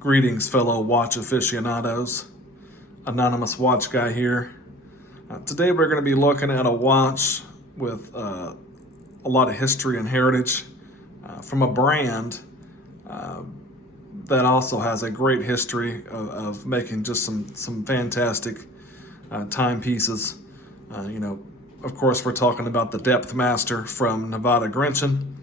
Greetings, fellow watch aficionados. Anonymous Watch Guy here. Today we're going to be looking at a watch with a lot of history and heritage from a brand that also has a great history of making just some fantastic timepieces. Of course, we're talking about the Depthmaster from Nivada Grenchen.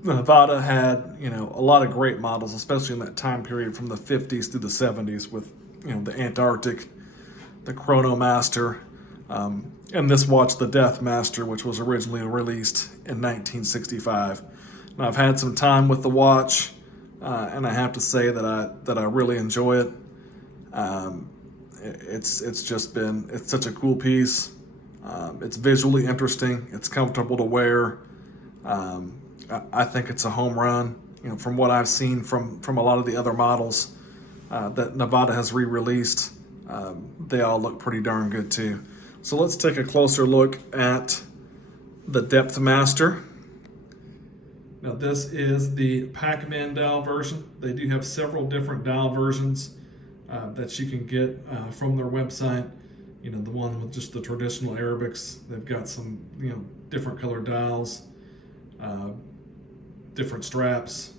Nivada had, a lot of great models, especially in that time period from the 50s through the 70s with, the Antarctic, the Chronomaster, and this watch, the Depthmaster, which was originally released in 1965. Now, I've had some time with the watch, and I have to say that I really enjoy it. It's such a cool piece. It's visually interesting. It's comfortable to wear. I think it's a home run. From what I've seen from a lot of the other models that Nivada has re-released, they all look pretty darn good too. So let's take a closer look at the Depthmaster. Now this is the PAC-man dial version. They do have several different dial versions that you can get from their website. The one with just the traditional Arabics. They've got some, different color dials. Different straps,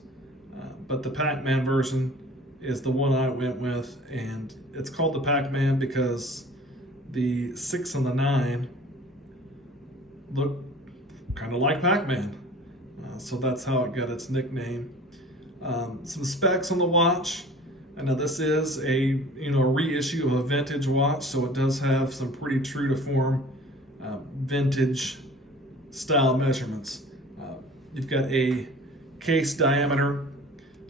but the PAC-man version is the one I went with, and it's called the PAC-man because the 6 and the 9 look kind of like PAC-man, so that's how it got its nickname. Some specs on the watch. I know this is a reissue of a vintage watch, so it does have some pretty true to form vintage style measurements. You've got a case diameter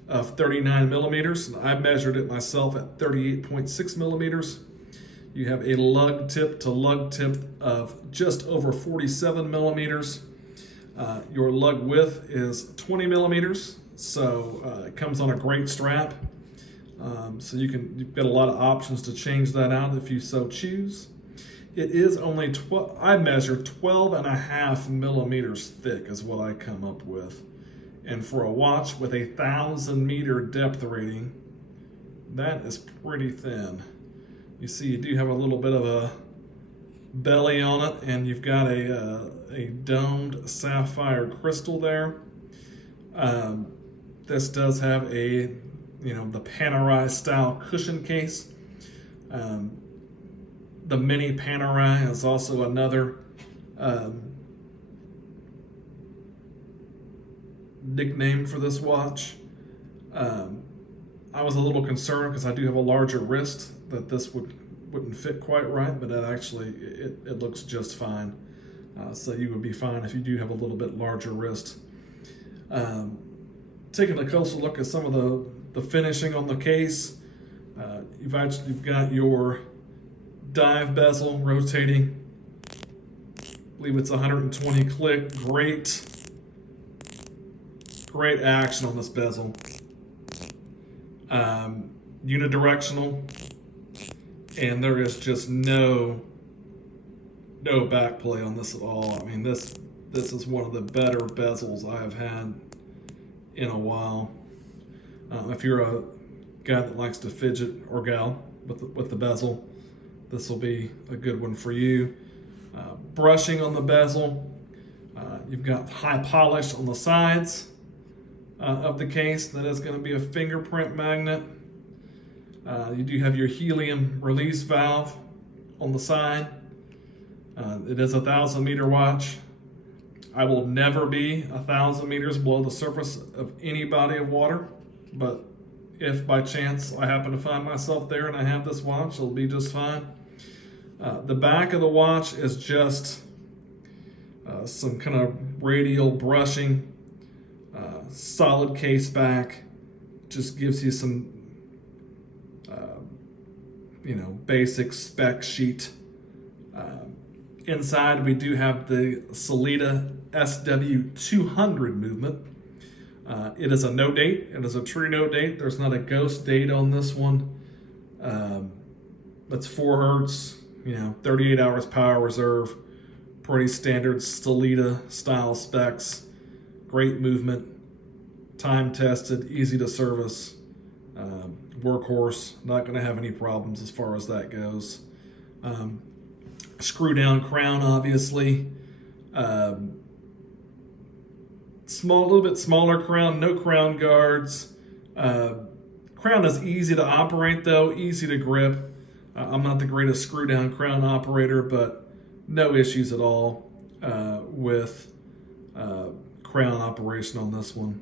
of 39 millimeters. I measured it myself at 38.6 millimeters. You have a lug tip to lug tip of just over 47 millimeters. Your lug width is 20 millimeters, so it comes on a great strap. So you've got a lot of options to change that out if you so choose. It is only I measured 12.5 millimeters thick is what I come up with. And for a watch with 1,000-meter depth rating, that is pretty thin. You see, you do have a little bit of a belly on it, and you've got a domed sapphire crystal there. This does have the Panerai style cushion case. The mini Panerai is also another nickname for this watch. I was a little concerned because I do have a larger wrist that this wouldn't fit quite right, but it looks just fine. So you would be fine if you do have a little bit larger wrist. Taking a closer look at some of the finishing on the case, you've got your dive bezel rotating. I believe it's 120 click. Great action on this bezel. Unidirectional, and there is just no back play on this at all. I mean, this is one of the better bezels I have had in a while. If you're a guy that likes to fidget, or gal, with the bezel, this will be a good one for you. Brushing on the bezel. You've got high polish on the sides of the case. That is going to be a fingerprint magnet. You do have your helium release valve on the side. It is a 1,000-meter watch. I will never be 1,000 meters below the surface of any body of water, but if by chance I happen to find myself there and I have this watch, it'll be just fine. The back of the watch is just some kind of radial brushing, solid case back, just gives you some basic spec sheet. Inside we do have the Sellita SW200 movement. It is a no date. It is a true no date. There's not a ghost date on this one. That's 4 hertz, 38 hours power reserve. Pretty standard Sellita style specs. Great movement. Time tested, easy to service. Workhorse, not going to have any problems as far as that goes. Screw down crown, obviously. Little bit smaller crown, no crown guards. Crown is easy to operate though, easy to grip. I'm not the greatest screw down crown operator, but no issues at all with crown operation on this one.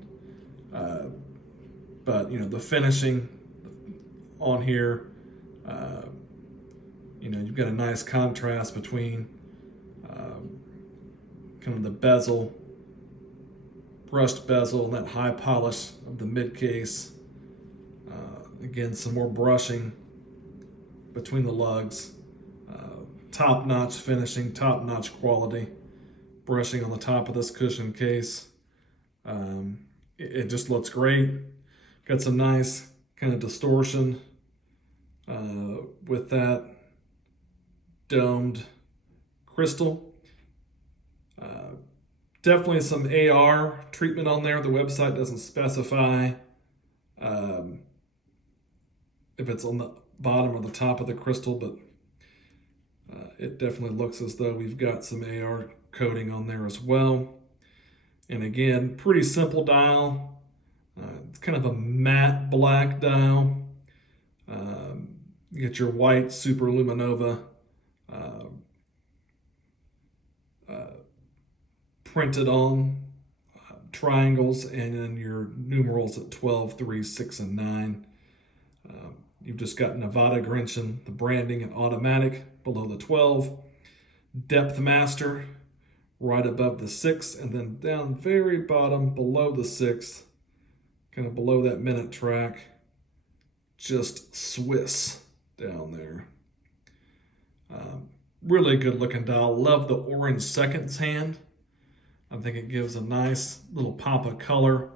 But the finishing on here, you've got a nice contrast between kind of the bezel, brushed bezel, and that high polish of the mid case. Again, some more brushing between the lugs. Top-notch finishing, top-notch quality. Brushing on the top of this cushion case. It just looks great. Got some nice kind of distortion with that domed crystal. Definitely some AR treatment on there. The website doesn't specify if it's on the bottom or the top of the crystal, but it definitely looks as though we've got some AR coating on there as well. And again, pretty simple dial. It's kind of a matte black dial. You get your white Super Luminova printed on triangles, and then your numerals at 12, 3, 6, and 9. You've just got Nivada Grenchen, the branding and automatic below the 12. Depthmaster right above the 6, and then down very bottom below the 6, kind of below that minute track, just Swiss down there. Really good looking dial. Love the orange seconds hand. I think it gives a nice little pop of color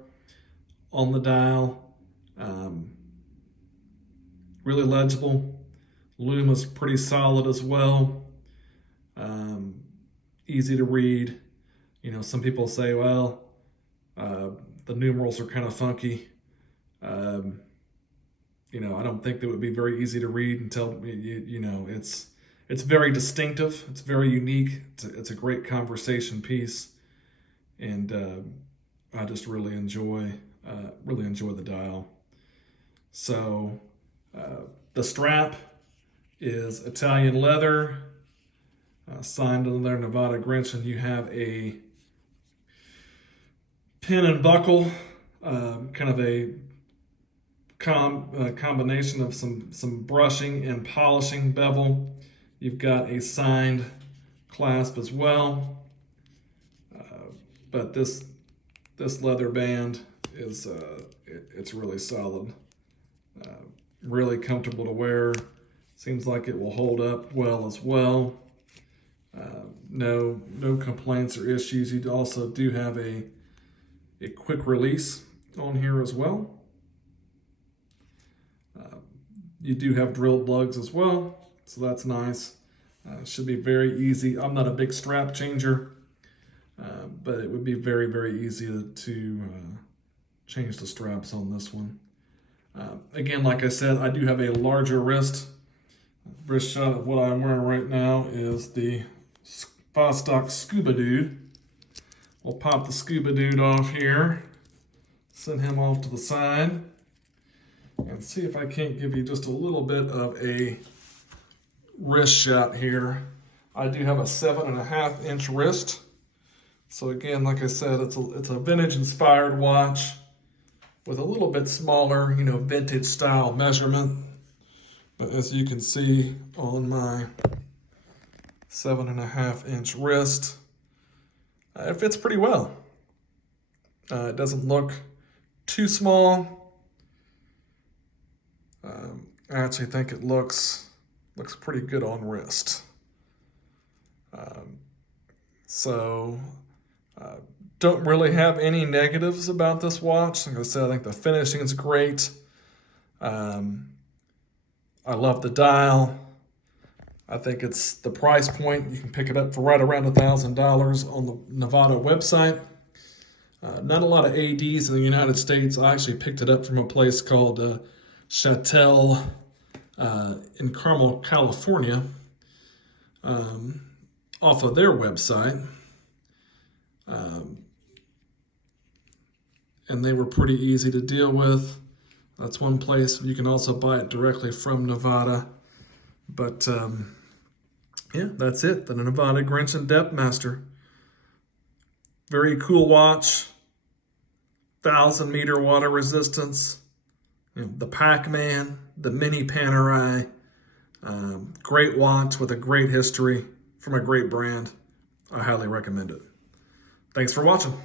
on the dial. Really legible. Loom is pretty solid as well. Easy to read. Some people say, well, the numerals are kind of funky. I don't think that would be very easy to read until, it's very distinctive. It's very unique. It's a great conversation piece. And I just really enjoy the dial. So the strap is Italian leather, signed on there, Nivada Grenchen. You have a pin and buckle, kind of a combination of some brushing and polishing bevel. You've got a signed clasp as well. But this leather band is it's really solid, really comfortable to wear. Seems like it will hold up well as well. No complaints or issues. You also do have a quick release on here as well. You do have drilled lugs as well, so that's nice. Should be very easy. I'm not a big strap changer. But it would be very, very easy to change the straps on this one. Again, like I said, I do have a larger wrist. Wrist shot of what I'm wearing right now is the Vostok Scuba Dude. We'll pop the Scuba Dude off here, send him off to the side, and see if I can't give you just a little bit of a wrist shot here. I do have a 7.5 inch wrist. So again, like I said, it's a vintage inspired watch with a little bit smaller, vintage style measurement. But as you can see on my 7.5 inch wrist, it fits pretty well. It doesn't look too small. I actually think it looks pretty good on wrist. Don't really have any negatives about this watch. Like I said, I think the finishing is great. I love the dial. I think it's the price point. You can pick it up for right around $1,000 on the Nivada website. Not a lot of ADs in the United States. I actually picked it up from a place called Chattel in Carmel, California, off of their website. And they were pretty easy to deal with. That's one place. You can also buy it directly from Nivada. But yeah, that's it. The Nivada Grenchen Depthmaster. Very cool watch. 1,000-meter water resistance. The PAC-man, the mini Panerai. Great watch with a great history from a great brand. I highly recommend it. Thanks for watching.